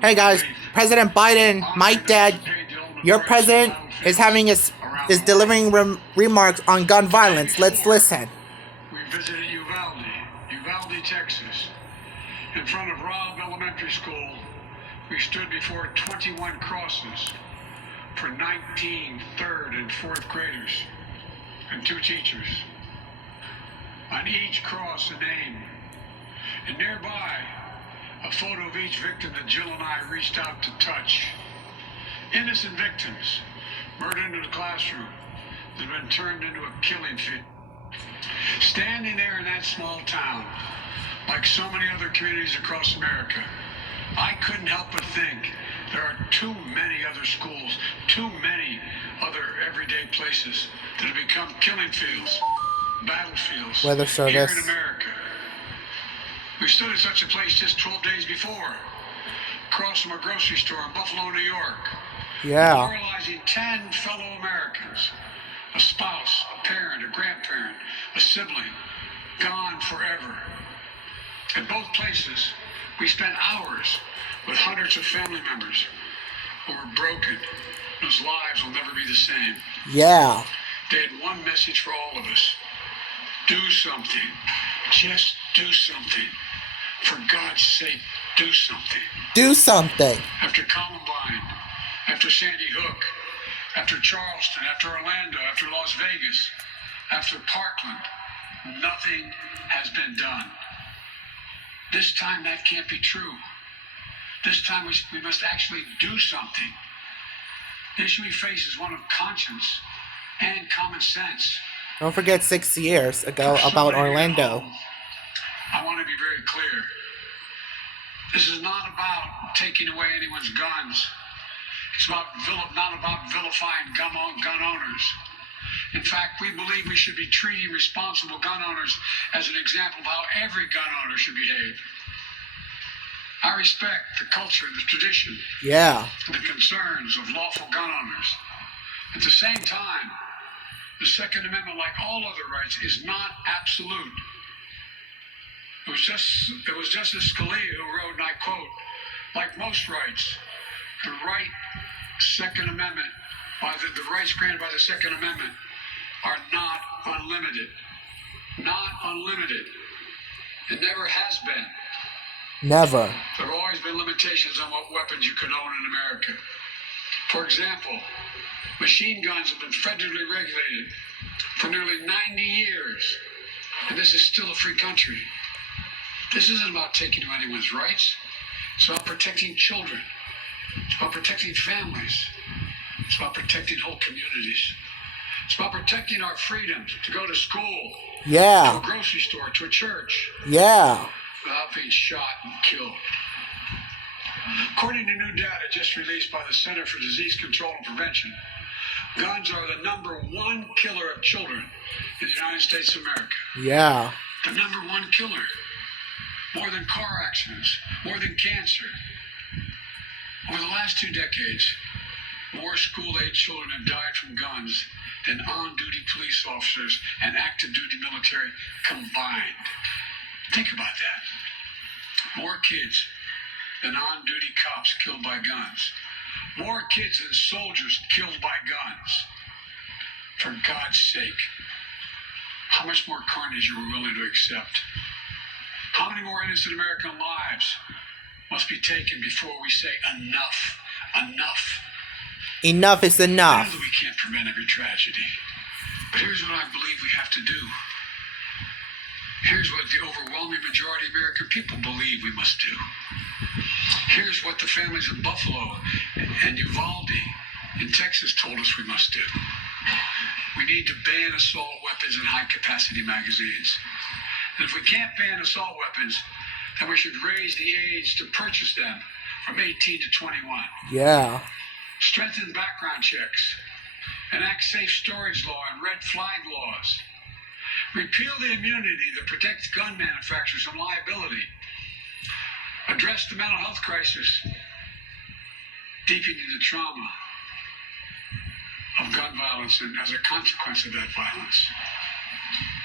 Hey guys, President Biden, my dad, your president is is delivering remarks on gun violence. Let's listen. We visited Uvalde, Texas. In front of Robb Elementary School, we stood before 21 crosses for 19 third and fourth graders and 2 teachers. On each cross, a name. And nearby, a photo of each victim that Jill and I reached out to touch. Innocent victims murdered in the classroom that have been turned into a killing field. Standing there in that small town, like so many other communities across America, I couldn't help but think there are too many other schools, too many other everyday places that have become killing fields, battlefields Weather here service. in America. We stood at such a place just 12 days before, across from a grocery store in Buffalo, New York, Yeah. memorializing 10 fellow Americans, a spouse, a parent, a grandparent, a sibling, gone forever. At both places, we spent hours with hundreds of family members who were broken, whose lives will never be the same. Yeah. They had one message for all of us. Do something. Just do something. For God's sake, do something. Do something. After Columbine, after Sandy Hook, after Charleston, after Orlando, after Las Vegas, after Parkland, nothing has been done. This time that can't be true. This time we must actually do something. The issue we face is one of conscience and common sense. Don't forget 6 years ago For about somebody at Orlando. home, I want to be very clear. This is not about taking away anyone's guns. It's not about vilifying gun owners. In fact, we believe we should be treating responsible gun owners as an example of how every gun owner should behave. I respect the culture, the tradition, Yeah. and the concerns of lawful gun owners. At the same time, the Second Amendment, like all other rights, is not absolute. It was Justice Scalia who wrote, and I quote, like most rights, the Second Amendment, the rights granted by the Second Amendment are not unlimited. Not unlimited. It never has been. Never. There have always been limitations on what weapons you can own in America. For example, machine guns have been federally regulated for nearly 90 years, and this is still a free country. This isn't about taking away anyone's rights. It's about protecting children. It's about protecting families. It's about protecting whole communities. It's about protecting our freedom to go to school, to a Yeah. grocery store, to a church, Yeah. without being shot and killed. According to new data just released by the Center for Disease Control and Prevention, guns are the #1 killer of children in the United States of America. Yeah. The #1 killer. More than car accidents, more than cancer. Over the last 2 decades, more school-age children have died from guns than on-duty police officers and active-duty military combined. Think about that. More kids than on-duty cops killed by guns. More kids than soldiers killed by guns. For God's sake, how much more carnage are we willing to accept? How many more innocent American lives must be taken before we say enough, enough? Enough is I know enough. that we can't prevent every tragedy, but here's what I believe we have to do. Here's what the overwhelming majority of American people believe we must do. Here's what the families of Buffalo and Uvalde in Texas told us we must do. We need to ban assault weapons and high-capacity magazines. And if we can't ban assault weapons, then we should raise the age to purchase them from 18 to 21. Yeah. Strengthen background checks. Enact safe storage law and red flag laws. Repeal the immunity that protects gun manufacturers from liability. Address the mental health crisis, deepening the trauma of gun violence and as a consequence of that violence.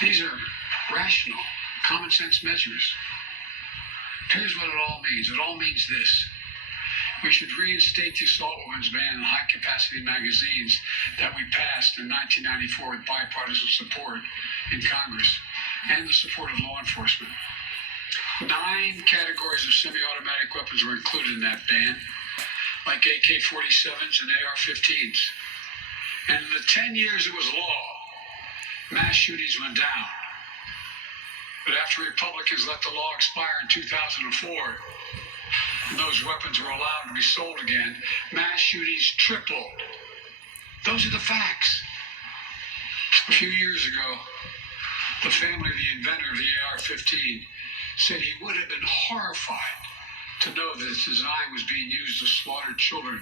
These are rational, common sense measures. Here's what it all means. It all means this. We should reinstate the assault weapons ban on high-capacity magazines that we passed in 1994 with bipartisan support in Congress and the support of law enforcement. 9 categories of semi-automatic weapons were included in that ban, like AK-47s and AR-15s. And in the 10 years it was law, mass shootings went down. But after Republicans let the law expire in 2004, and those weapons were allowed to be sold again, mass shootings tripled. Those are the facts. A few years ago, the family of the inventor of the AR-15 said he would have been horrified to know that its design was being used to slaughter children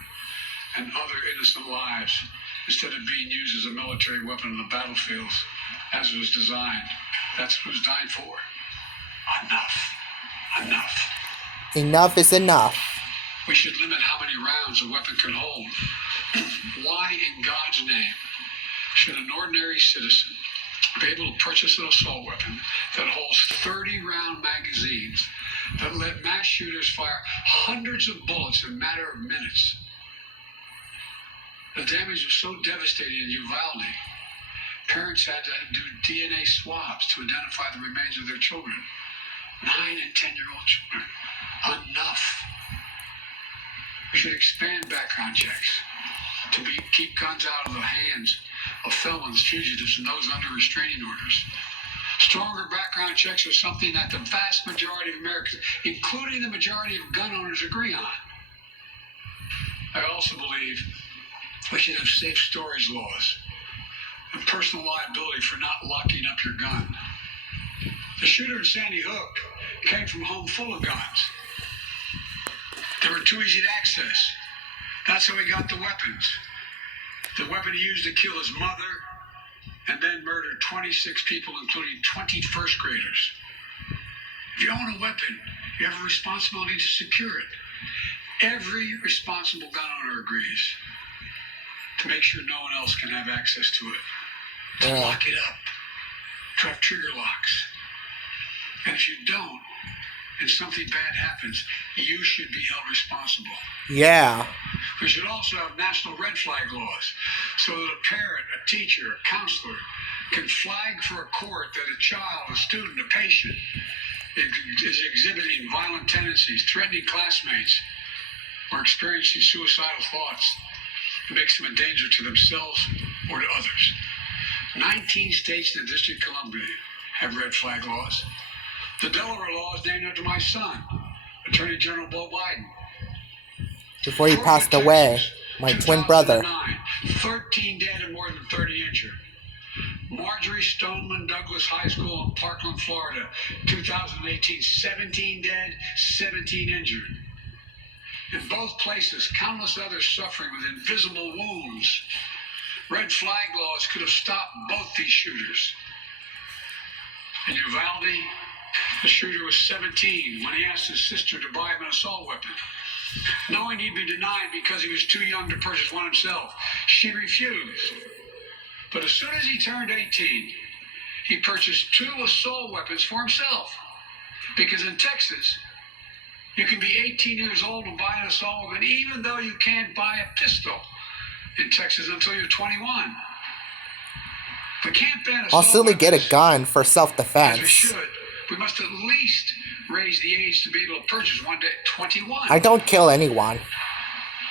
and other innocent lives instead of being used as a military weapon on the battlefields as it was designed. That's what it was designed for. Enough. Enough. Enough is enough. We should limit how many rounds a weapon can hold. Why in God's name should an ordinary citizen be able to purchase an assault weapon that holds 30-round magazines that let mass shooters fire hundreds of bullets in a matter of minutes? The damage was so devastating in Uvalde, parents had to do DNA swabs to identify the remains of their children. 9 and 10-year-old children. Enough. We should expand background checks to keep guns out of the hands of felons, fugitives, and those under restraining orders. Stronger background checks are something that the vast majority of Americans, including the majority of gun owners, agree on. I also believe we should have safe storage laws and personal liability for not locking up your gun. The shooter in Sandy Hook came from a home full of guns. They were too easy to access. That's how he got the weapons. The weapon he used to kill his mother and then murdered 26 people, including 20 first graders. If you own a weapon, you have a responsibility to secure it. Every responsible gun owner agrees to make sure no one else can have access to it. To lock it up. To have trigger locks. And if you don't, and something bad happens, you should be held responsible. Yeah. We should also have national red flag laws so that a parent, a teacher, a counselor can flag for a court that a child, a student, a patient is exhibiting violent tendencies, threatening classmates, or experiencing suicidal thoughts that makes them a danger to themselves or to others. 19 states in the District of Columbia have red flag laws. The Delaware law is named after my son, Attorney General Beau Biden. Before he passed away, my twin brother. 13 dead and more than 30 injured. Marjorie Stoneman Douglas High School in Parkland, Florida, 2018, 17 dead, 17 injured. In both places, countless others suffering with invisible wounds. Red flag laws could have stopped both these shooters. In Uvalde, the shooter was 17 when he asked his sister to buy him an assault weapon, knowing he'd be denied because he was too young to purchase one himself. She refused. But as soon as he turned 18, he purchased 2 assault weapons for himself. Because in Texas, you can be 18 years old and buy an assault weapon, even though you can't buy a pistol in Texas until you're 21. We can't ban assault I'll still weapons get a gun for as we self-defense. should. We must at least raise the age to be able to purchase one at 21. I don't kill anyone.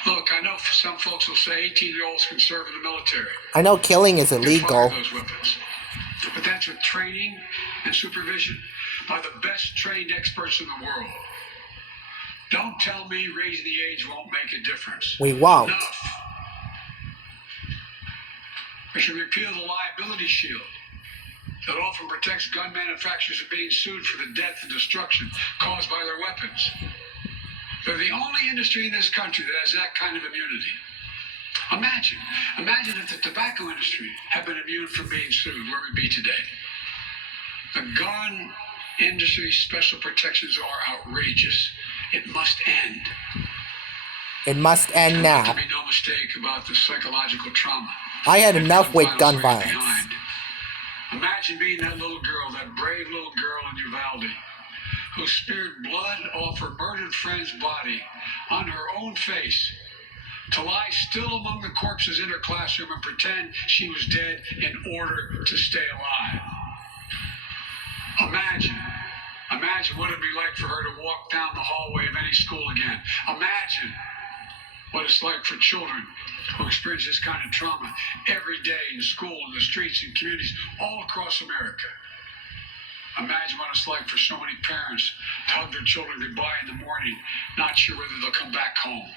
Look, I know some folks will say 18-year-olds can serve in the military. I know killing is and illegal. fire those weapons. But that's with training and supervision by the best trained experts in the world. Don't tell me raising the age won't make a difference. We won't. Enough. We should repeal the liability shield that often protects gun manufacturers from being sued for the death and destruction caused by their weapons. They're the only industry in this country that has that kind of immunity. Imagine if the tobacco industry had been immune from being sued, where we'd be today. The gun industry's special protections are outrageous. It must end. It must end There now. can be no mistake about the psychological trauma. I had that enough with gun leaves violence. behind. Imagine being that little girl, that brave little girl in Uvalde, who smeared blood off her murdered friend's body on her own face to lie still among the corpses in her classroom and pretend she was dead in order to stay alive. Imagine what it'd be like for her to walk down the hallway of any school again. Imagine what it's like for children who experience this kind of trauma every day in school, in the streets, in communities all across America. Imagine what it's like for so many parents to hug their children goodbye in the morning, not sure whether they'll come back home.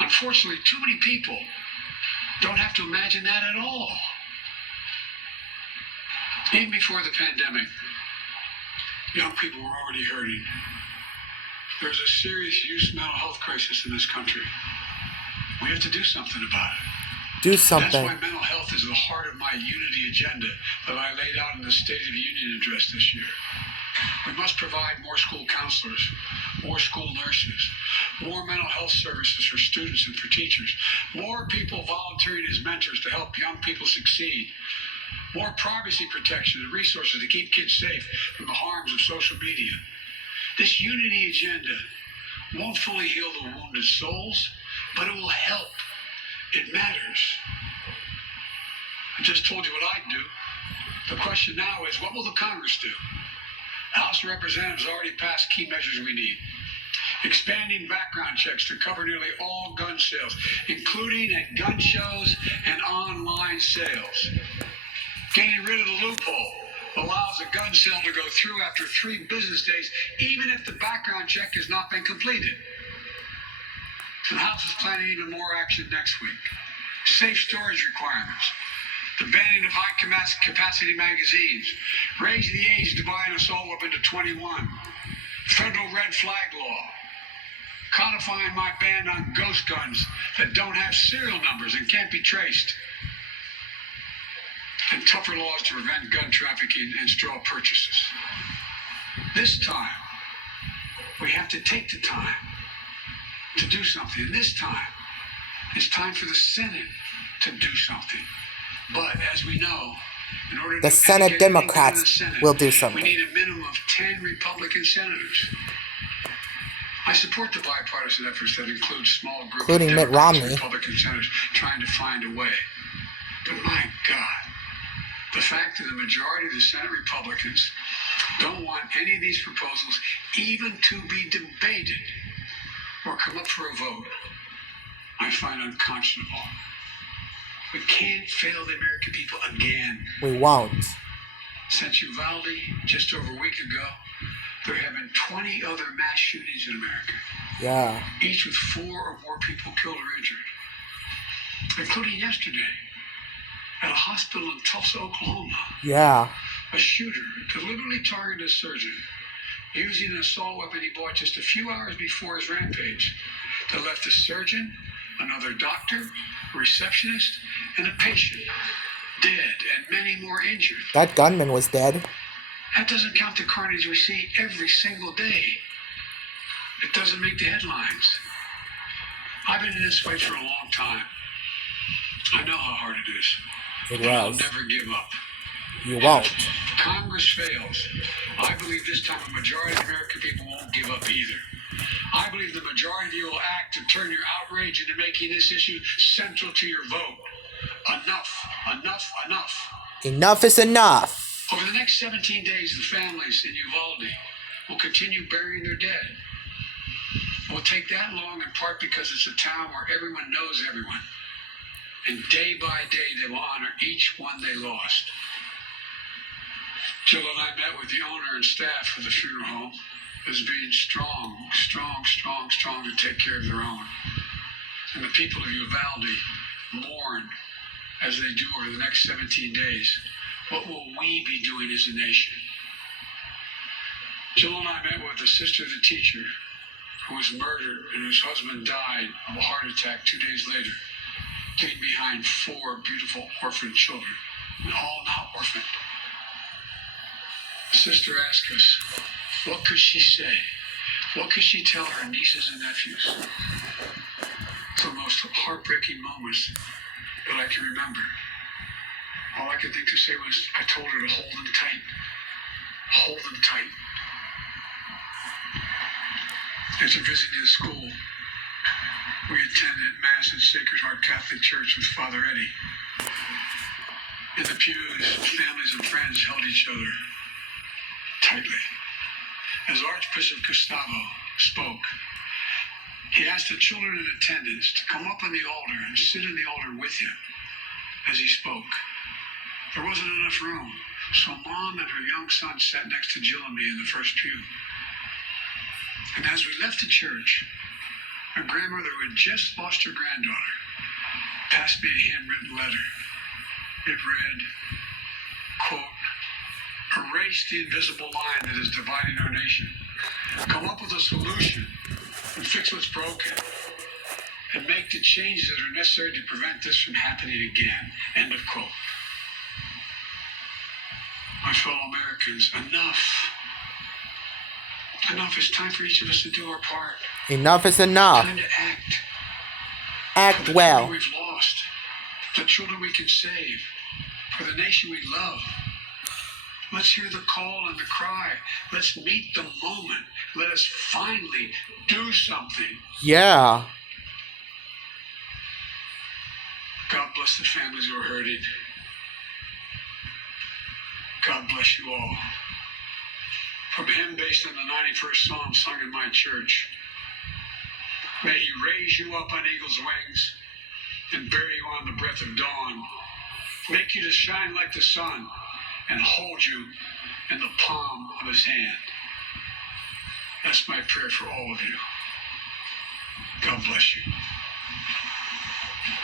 Unfortunately, too many people don't have to imagine that at all. Even before the pandemic, young people were already hurting. There's a serious youth mental health crisis in this country. We have to do something about it. Do something. That's why mental health is the heart of my unity agenda that I laid out in the State of the Union address this year. We must provide more school counselors, more school nurses, more mental health services for students and for teachers, more people volunteering as mentors to help young people succeed, more privacy protection and resources to keep kids safe from the harms of social media. This unity agenda won't fully heal the wounded souls, but it will help. It matters. I just told you what I'd do. The question now is, what will the Congress do? The House of Representatives already passed key measures we need. Expanding background checks to cover nearly all gun sales, including at gun shows and online sales. Getting rid of the loophole allows a gun sale to go through after 3 business days, even if the background check has not been completed. The House is planning even more action next week. Safe storage requirements, the banning of high-capacity magazines, raising the age to buy an assault weapon to 21, federal red flag law, codifying my ban on ghost guns that don't have serial numbers and can't be traced, and tougher laws to prevent gun trafficking and straw purchases. This time, we have to take the time to do something. And this time, it's time for the Senate to do something. But as we know, in order The to Senate get Democrats the Senate, will do something. we need a minimum of 10 Republican senators. I support the bipartisan efforts that include small groups, including Mitt Democrats, Romney, Republican senators trying to find a way. But my God, the fact that the majority of the Senate Republicans don't want any of these proposals even to be debated or come up for a vote, I find unconscionable. We can't fail the American people again. we won't. Since Uvalde, just over a week ago, there have been 20 other mass shootings in America. Yeah. Each with 4 or more people killed or injured, including yesterday at a hospital in Tulsa, Oklahoma. Yeah. A shooter deliberately targeted a surgeon using an assault weapon he bought just a few hours before his rampage that left a surgeon, another doctor, a receptionist, and a patient dead and many more injured. That gunman was dead. That doesn't count the carnage we see every single day. It doesn't make the headlines. I've been in this fight for a long time. I know how hard it is. It But I'll was. never give up. You won't. If Congress fails, I believe this time a majority of American people won't give up either. I believe the majority of you will act to turn your outrage into making this issue central to your vote. Enough, enough, enough. Enough is enough. Over the next 17 days, the families in Uvalde will continue burying their dead. It will take that long in part because it's a town where everyone knows everyone. And day by day, they will honor each one they lost. Jill and I met with the owner and staff of the funeral home as being strong to take care of their own. And the people of Uvalde mourn as they do over the next 17 days. What will we be doing as a nation? Jill and I met with the sister of the teacher who was murdered and whose husband died of a heart attack 2 days later, leaving behind 4 beautiful orphan children, all now orphaned. The sister asked us, what could she say? What could she tell her nieces and nephews? It's the most heartbreaking moments that I can remember. All I could think to say was, I told her to hold them tight. Hold them tight. After visiting the school, we attended Mass at Sacred Heart Catholic Church with Father Eddie. In the pews, families and friends held each other tightly. As Archbishop Gustavo spoke, he asked the children in attendance to come up on the altar and sit in the altar with him as he spoke. There wasn't enough room, so Mom and her young son sat next to Jill and me in the first pew. And as we left the church, a grandmother who had just lost her granddaughter passed me a handwritten letter. It read, quote, "Erase the invisible line that is dividing our nation. Come up with a solution and fix what's broken. And make the changes that are necessary to prevent this from happening again." End of quote. My fellow Americans, enough. Enough. It's time for each of us to do our part. Enough is enough. Time to act. Act For the well. children we've lost, the children we can save, for the nation we love. Let's hear the call and the cry. Let's meet the moment. Let us finally do something. Yeah. God bless the families who are hurting. God bless you all. From a hymn based on the 91st Psalm sung in my church. May he raise you up on eagle's wings and bear you on the breath of dawn. Make you to shine like the sun and hold you in the palm of his hand. That's my prayer for all of you. God bless you.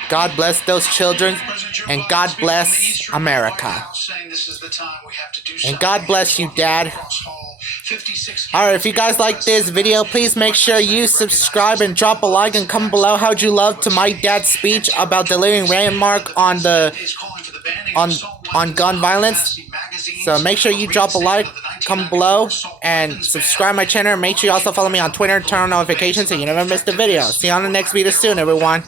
God bless those children, and God bless America. And God bless you, Dad. Alright, if you guys like this video, please make sure you subscribe and drop a like and comment below how'd you love to my dad's speech about delivering remark on gun violence. So make sure you drop a like, comment below, and subscribe my channel. Make sure you also follow me on Twitter, turn on notifications so you never miss the video. See you on the next video soon, everyone.